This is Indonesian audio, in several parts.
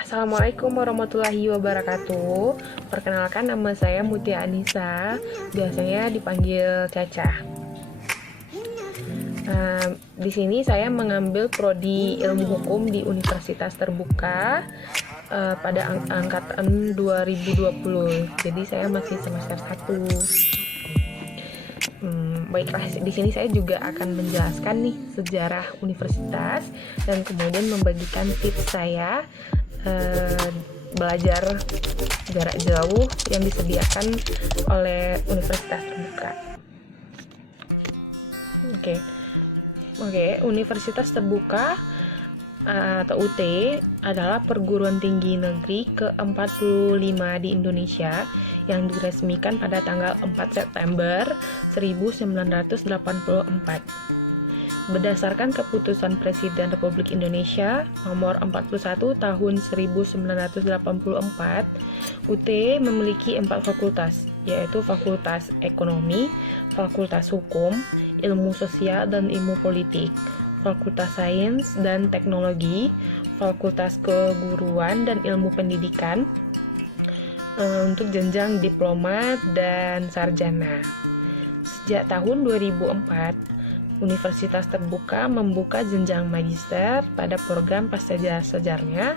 Assalamualaikum warahmatullahi wabarakatuh. Perkenalkan, nama saya Mutia Anissa, biasanya dipanggil Caca. Di sini saya mengambil prodi Ilmu Hukum di Universitas Terbuka pada angkatan 2020. Jadi saya masih semester 1. Baiklah, di sini saya juga akan menjelaskan nih sejarah universitas dan kemudian membagikan tips saya belajar jarak jauh yang disediakan oleh Universitas Terbuka. Oke, Universitas Terbuka atau UT adalah perguruan tinggi negeri ke-45 di Indonesia yang diresmikan pada tanggal 4 September 1984. Berdasarkan keputusan Presiden Republik Indonesia nomor 41 tahun 1984, UT memiliki 4 fakultas, yaitu Fakultas Ekonomi, Fakultas Hukum, Ilmu Sosial dan Ilmu Politik, Fakultas Sains dan Teknologi, Fakultas Keguruan dan Ilmu Pendidikan, untuk jenjang diplomat dan sarjana. Sejak tahun 2004, Universitas Terbuka membuka jenjang magister pada program prasejarnya.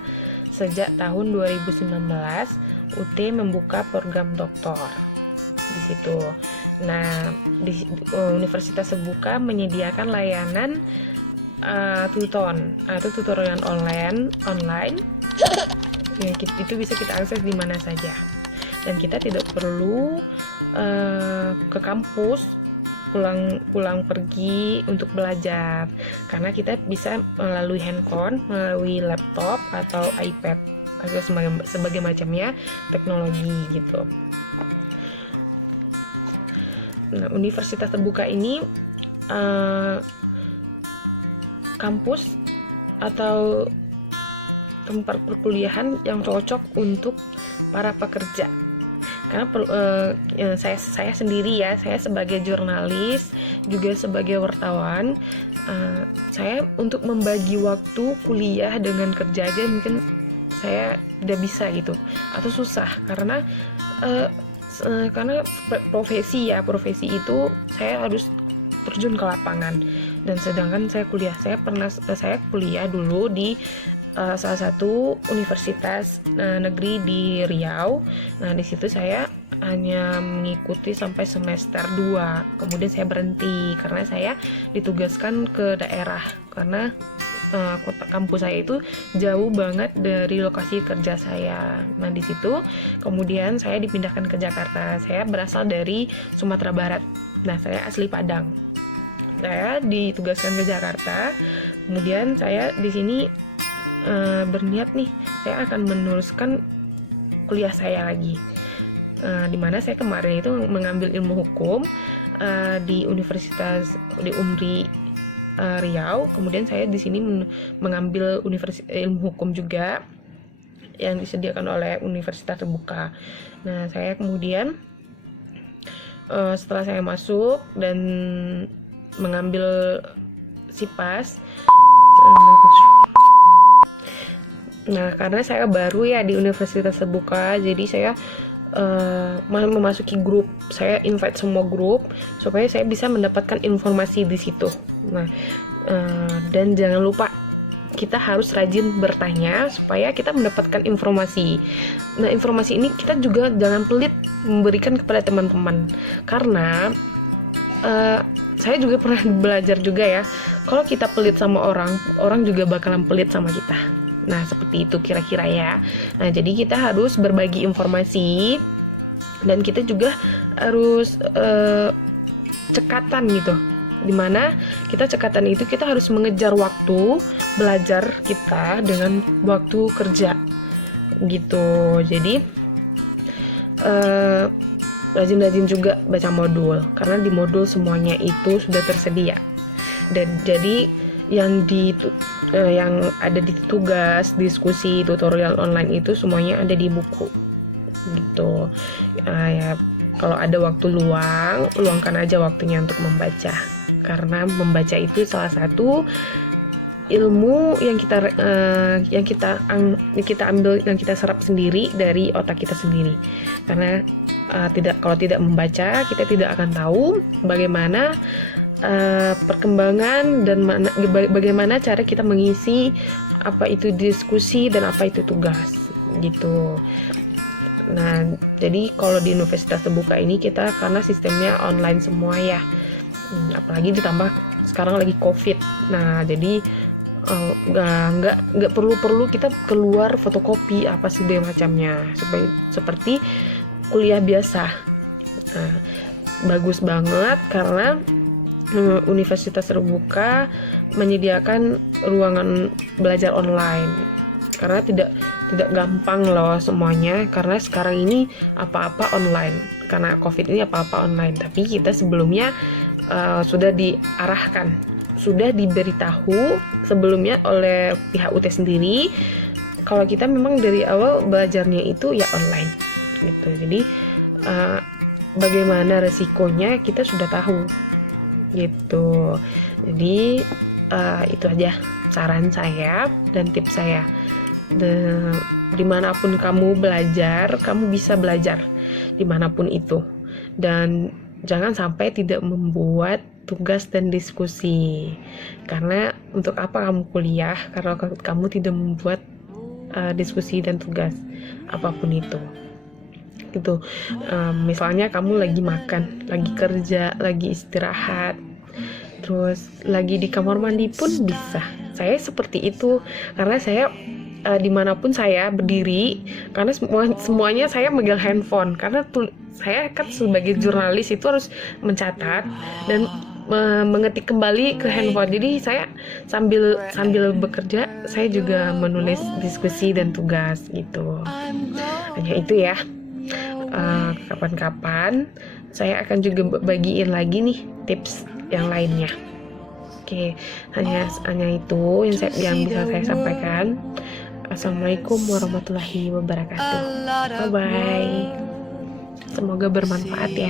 Sejak tahun 2019, UT membuka program doktor di situ. Nah, Universitas Terbuka menyediakan layanan tuton atau tutorial online yang itu bisa kita akses di mana saja, dan kita tidak perlu ke kampus pulang pergi untuk belajar, karena kita bisa melalui handphone, melalui laptop atau iPad atau sebagai macamnya teknologi gitu. Nah, Universitas Terbuka ini kampus atau tempat perkuliahan yang cocok untuk para pekerja. Karena saya sendiri ya, saya sebagai jurnalis juga sebagai wartawan, saya untuk membagi waktu kuliah dengan kerja aja mungkin saya tidak bisa gitu, atau susah karena profesi itu saya harus terjun ke lapangan, dan sedangkan saya kuliah dulu di salah satu universitas negeri di Riau. Nah, di situ saya hanya mengikuti sampai semester 2. Kemudian saya berhenti karena saya ditugaskan ke daerah, karena kampus saya itu jauh banget dari lokasi kerja saya. Nah, di situ kemudian saya dipindahkan ke Jakarta. Saya berasal dari Sumatera Barat. Nah, saya asli Padang. Saya ditugaskan ke Jakarta. Kemudian saya di sini berniat nih, saya akan meneruskan kuliah saya lagi, dimana saya kemarin itu mengambil ilmu hukum di Universitas di UMRI Riau. Kemudian saya di sini mengambil ilmu hukum juga yang disediakan oleh Universitas Terbuka. Nah, saya kemudian setelah saya masuk dan mengambil SIPAS. Nah, karena saya baru ya di Universitas Terbuka, jadi saya memasuki grup. Saya invite semua grup supaya saya bisa mendapatkan informasi di situ. Nah, dan jangan lupa kita harus rajin bertanya supaya kita mendapatkan informasi. Nah, informasi ini kita juga jangan pelit memberikan kepada teman-teman, karena saya juga pernah belajar juga ya, kalau kita pelit sama orang juga bakalan pelit sama kita. Nah, seperti itu kira-kira ya. Nah, jadi kita harus berbagi informasi, dan kita juga harus cekatan gitu. Dimana kita cekatan itu kita harus mengejar waktu belajar kita dengan waktu kerja gitu. Jadi rajin-rajin juga baca modul, karena di modul semuanya itu sudah tersedia. Dan jadi yang yang ada di tugas, diskusi, tutorial online itu semuanya ada di buku gitu. Ya kalau ada waktu luangkan aja waktunya untuk membaca, karena membaca itu salah satu ilmu yang kita ambil, yang kita serap sendiri dari otak kita sendiri. Karena kalau tidak membaca, kita tidak akan tahu bagaimana perkembangan dan bagaimana cara kita mengisi apa itu diskusi dan apa itu tugas gitu. Nah, jadi kalau di universitas terbuka ini kita karena sistemnya online semua ya, apalagi ditambah sekarang lagi COVID. Nah, jadi nggak perlu kita keluar fotokopi apa segala macamnya seperti kuliah biasa. Nah, bagus banget karena universitas terbuka menyediakan ruangan belajar online, karena tidak gampang loh semuanya, karena sekarang ini apa-apa online, karena COVID ini apa-apa online. Tapi kita sebelumnya sudah diberitahu sebelumnya oleh pihak UT sendiri kalau kita memang dari awal belajarnya itu ya online gitu. Jadi bagaimana resikonya kita sudah tahu gitu. Jadi itu aja saran saya dan tips saya. Dimanapun kamu belajar, kamu bisa belajar dimanapun itu, dan jangan sampai tidak membuat tugas dan diskusi. Karena untuk apa kamu kuliah kalau kamu tidak membuat diskusi dan tugas apapun itu gitu. Misalnya kamu lagi makan, lagi kerja, lagi istirahat, terus lagi di kamar mandi pun bisa. Saya seperti itu karena saya dimanapun saya berdiri, karena semuanya saya megang handphone, karena saya kan sebagai jurnalis itu harus mencatat dan mengetik kembali ke handphone. Jadi saya sambil bekerja saya juga menulis diskusi dan tugas gitu. Hanya itu ya. Kapan-kapan saya akan juga bagiin lagi nih tips yang lainnya. Oke, hanya itu yang bisa saya sampaikan. Assalamualaikum warahmatullahi wabarakatuh. Bye bye. Semoga bermanfaat ya.